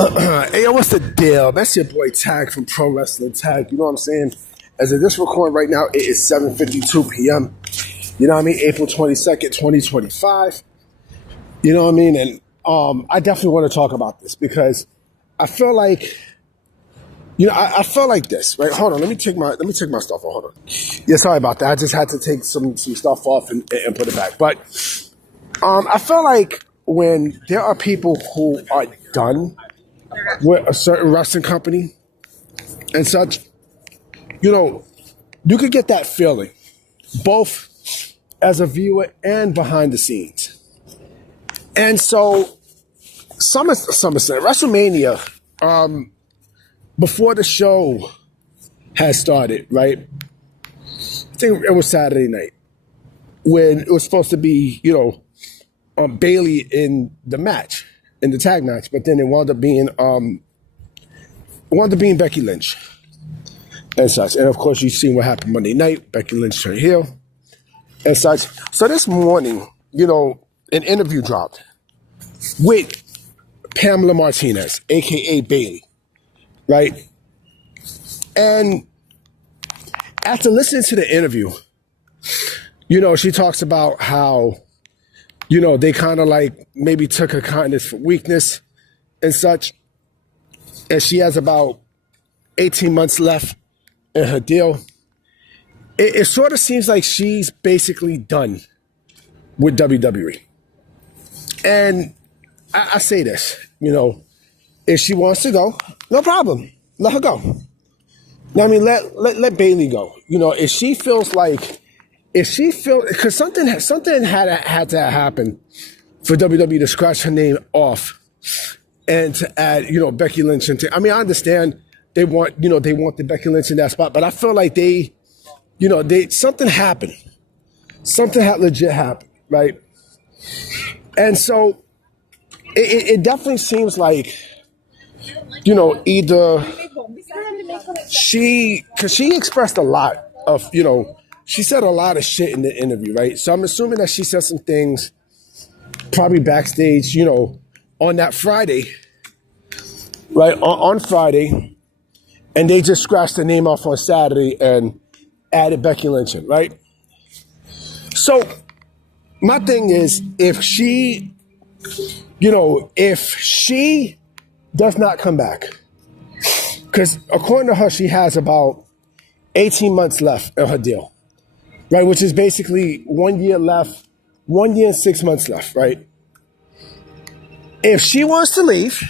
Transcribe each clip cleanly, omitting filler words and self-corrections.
Hey, yo, what's the deal? That's your boy Tag from Pro Wrestling Tag. You know what I'm saying? As of this recording right now, it is 7:52 p.m. You know what I mean? April 22nd, 2025. You know what I mean? And I definitely want to talk about this because I feel like, I feel like this, right? Hold on, let me take my stuff off. Hold on. Yeah, sorry about that. I just had to take some stuff off and put it back. But I feel like when there are people who are done with a certain wrestling company and such, you could get that feeling, both as a viewer and behind the scenes. And so, SummerSlam, WrestleMania, before the show had started, right? I think it was Saturday night when it was supposed to be, Bayley in the match, in the tag match, but then it wound up being Becky Lynch and such. And of course, you've seen what happened Monday night. Becky Lynch turned heel and such. So this morning, an interview dropped with Pamela Martinez, aka Bayley, right? And after listening to the interview, she talks about how they kind of like maybe took her kindness for weakness and such. And she has about 18 months left in her deal. It sort of seems like she's basically done with WWE. And I say this, if she wants to go, no problem. Let her go. I mean, let Bayley go. If she feels like, because something had to happen for WWE to scratch her name off and to add, Becky Lynch into. I mean, I understand they want the Becky Lynch in that spot, but I feel like something happened. Something had legit happened, right? And so it definitely seems like, either because she expressed a lot of, she said a lot of shit in the interview, right? So I'm assuming that she said some things probably backstage, on that Friday, right? On Friday, and they just scratched the name off on Saturday and added Becky Lynch in, right? So my thing is, if she does not come back, because according to her, she has about 18 months left in her deal, right? Which is basically 1 year left, 1 year and 6 months left, right? If she wants to leave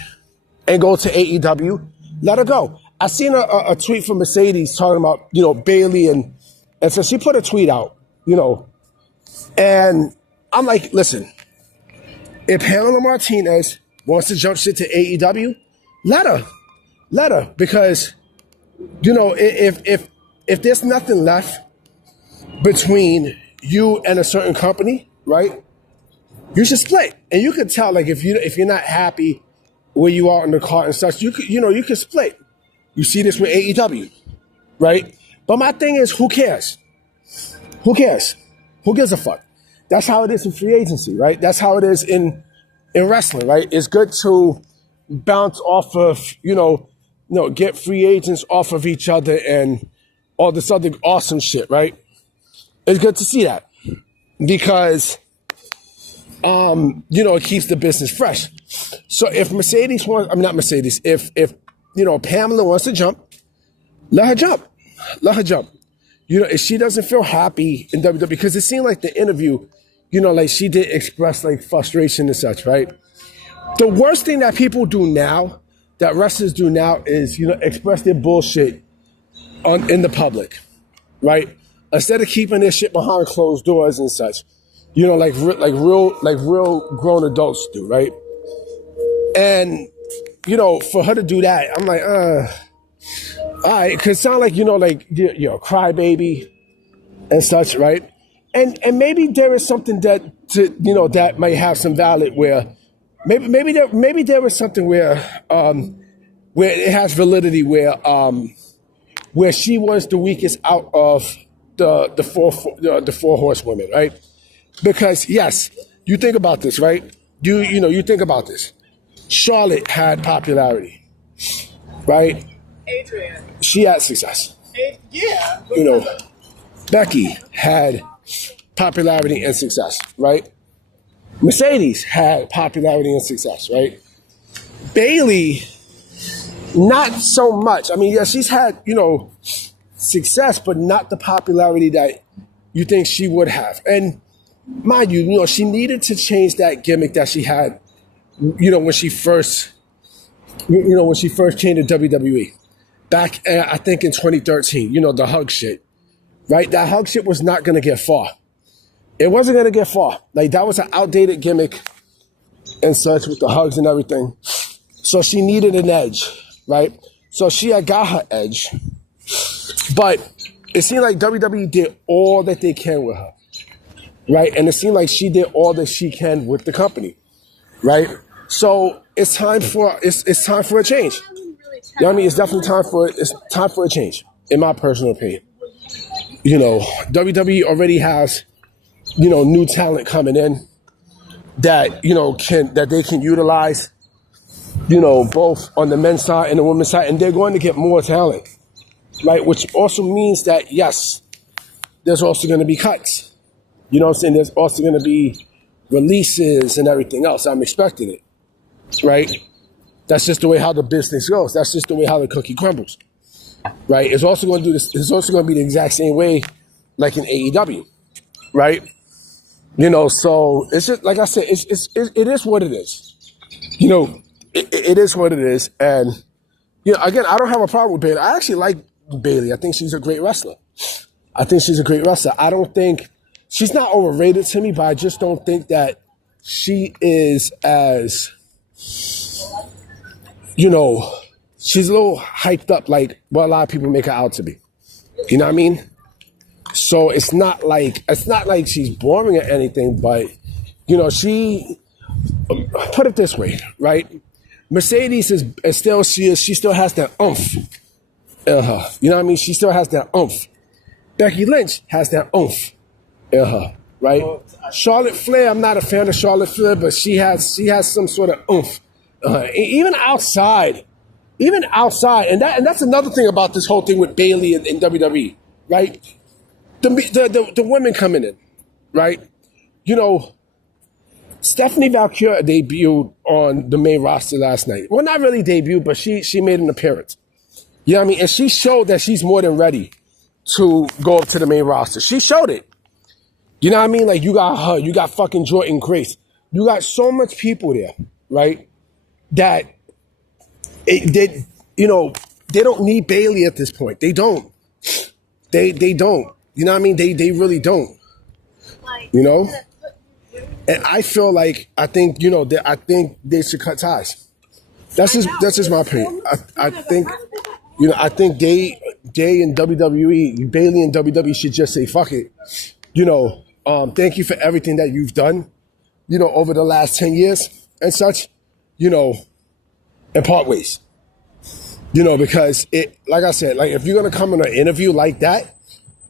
and go to AEW, let her go. I seen a tweet from Mercedes talking about, Bayley, and so she put a tweet out, and I'm like, listen, if Pamela Martinez wants to jump shit to AEW, let her, because, if there's nothing left between you and a certain company, right, you should split. And you could tell, like, if you're not happy where you are in the car and such, you could split. You see this with AEW, right? But my thing is, who cares? Who cares? Who gives a fuck? That's how it is in free agency, right? That's how it is in wrestling, right? It's good to bounce off of, get free agents off of each other and all this other awesome shit, right? It's good to see that because, it keeps the business fresh. So if if Pamela wants to jump, let her jump. Let her jump. If she doesn't feel happy in WWE, because it seemed like the interview, like she did express like frustration and such, right? The worst thing that people do now, that wrestlers do now, is, express their bullshit in the public, right? Instead of keeping their shit behind closed doors and such, like real grown adults do, right? And, for her to do that, I'm like, all right, because it sounds like, like you're a crybaby and such, right? And maybe there is something that might have some valid where maybe there is something where it has validity where she was the weakest out of the four horsewomen, right? Because yes, you think about this, right? You think about this. Charlotte had popularity, right? Adrian. She had success. Yeah. You know, Becky had popularity and success, right? Mercedes had popularity and success, right? Bayley, not so much. I mean, yeah, she's had, success, but not the popularity that you think she would have. And mind you, she needed to change that gimmick that she had, when she first, when she first came to WWE. Back, I think in 2013, the hug shit, right? That hug shit was not going to get far. It wasn't going to get far. Like, that was an outdated gimmick and such with the hugs and everything. So she needed an edge, right? So she had got her edge. But it seemed like WWE did all that they can with her, right? And it seemed like she did all that she can with the company, right? So it's time for a change. You know what I mean? It's definitely time for a change, in my personal opinion. WWE already has, new talent coming in that, that they can utilize, both on the men's side and the women's side, and they're going to get more talent, right? Which also means that, yes, there's also going to be cuts. You know what I'm saying? There's also going to be releases and everything else. I'm expecting it, right? That's just the way how the business goes. That's just the way how the cookie crumbles, right? It's also going to do this. It's also going to be the exact same way, like in AEW, right? So it's just like I said. It is what it is. It is what it is. And again, I don't have a problem with Bayley. I actually like Bayley. I think she's a great wrestler. I don't think she's not overrated to me, but I just don't think that she is as she's a little hyped up like what a lot of people make her out to be. You know what I mean? So it's not like she's boring or anything, but she put it this way, right? Mercedes is still she still has that oomph in her. You know what I mean? She still has that oomph. Becky Lynch has that oomph in her, right? Charlotte Flair, I'm not a fan of Charlotte Flair, but she has some sort of oomph. Even outside, and that's another thing about this whole thing with Bayley and WWE, right? The women coming in, right? Stephanie Valkyrie debuted on the main roster last night. Well, not really debuted, but she made an appearance. You know what I mean? And she showed that she's more than ready to go up to the main roster. She showed it. You know what I mean? Like, you got her, you got fucking Jordan Grace. You got so much people there, right? That they don't need Bayley at this point. They don't. They don't. You know what I mean? They really don't. And I feel like I think they should cut ties. That's just my opinion. I think they in WWE, Bayley and WWE should just say fuck it. Thank you for everything that you've done, over the last 10 years and such, and part ways. Because like I said, like if you're gonna come in an interview like that,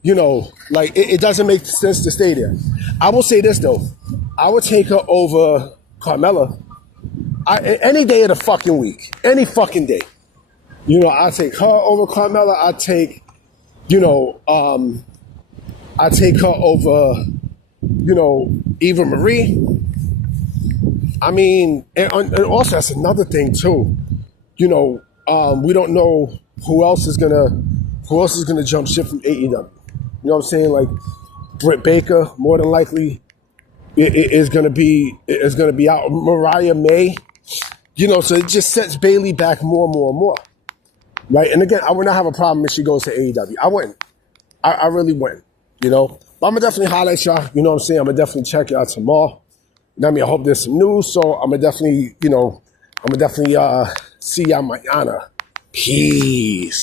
it doesn't make sense to stay there. I will say this though, I would take her over Carmella any day of the fucking week, any fucking day. I take her over Carmella. I take her over, Eva Marie. I mean, and also that's another thing too. We don't know who else is gonna jump ship from AEW. You know what I'm saying? Like Britt Baker, more than likely, is gonna be out. Mariah May. So it just sets Bayley back more and more and more. Right? And again, I would not have a problem if she goes to AEW. I wouldn't. I really wouldn't. But I'm gonna definitely highlight y'all. You know what I'm saying? I'm gonna definitely check y'all tomorrow. I mean, I hope there's some news. So I'm gonna definitely, see y'all mañana. Peace.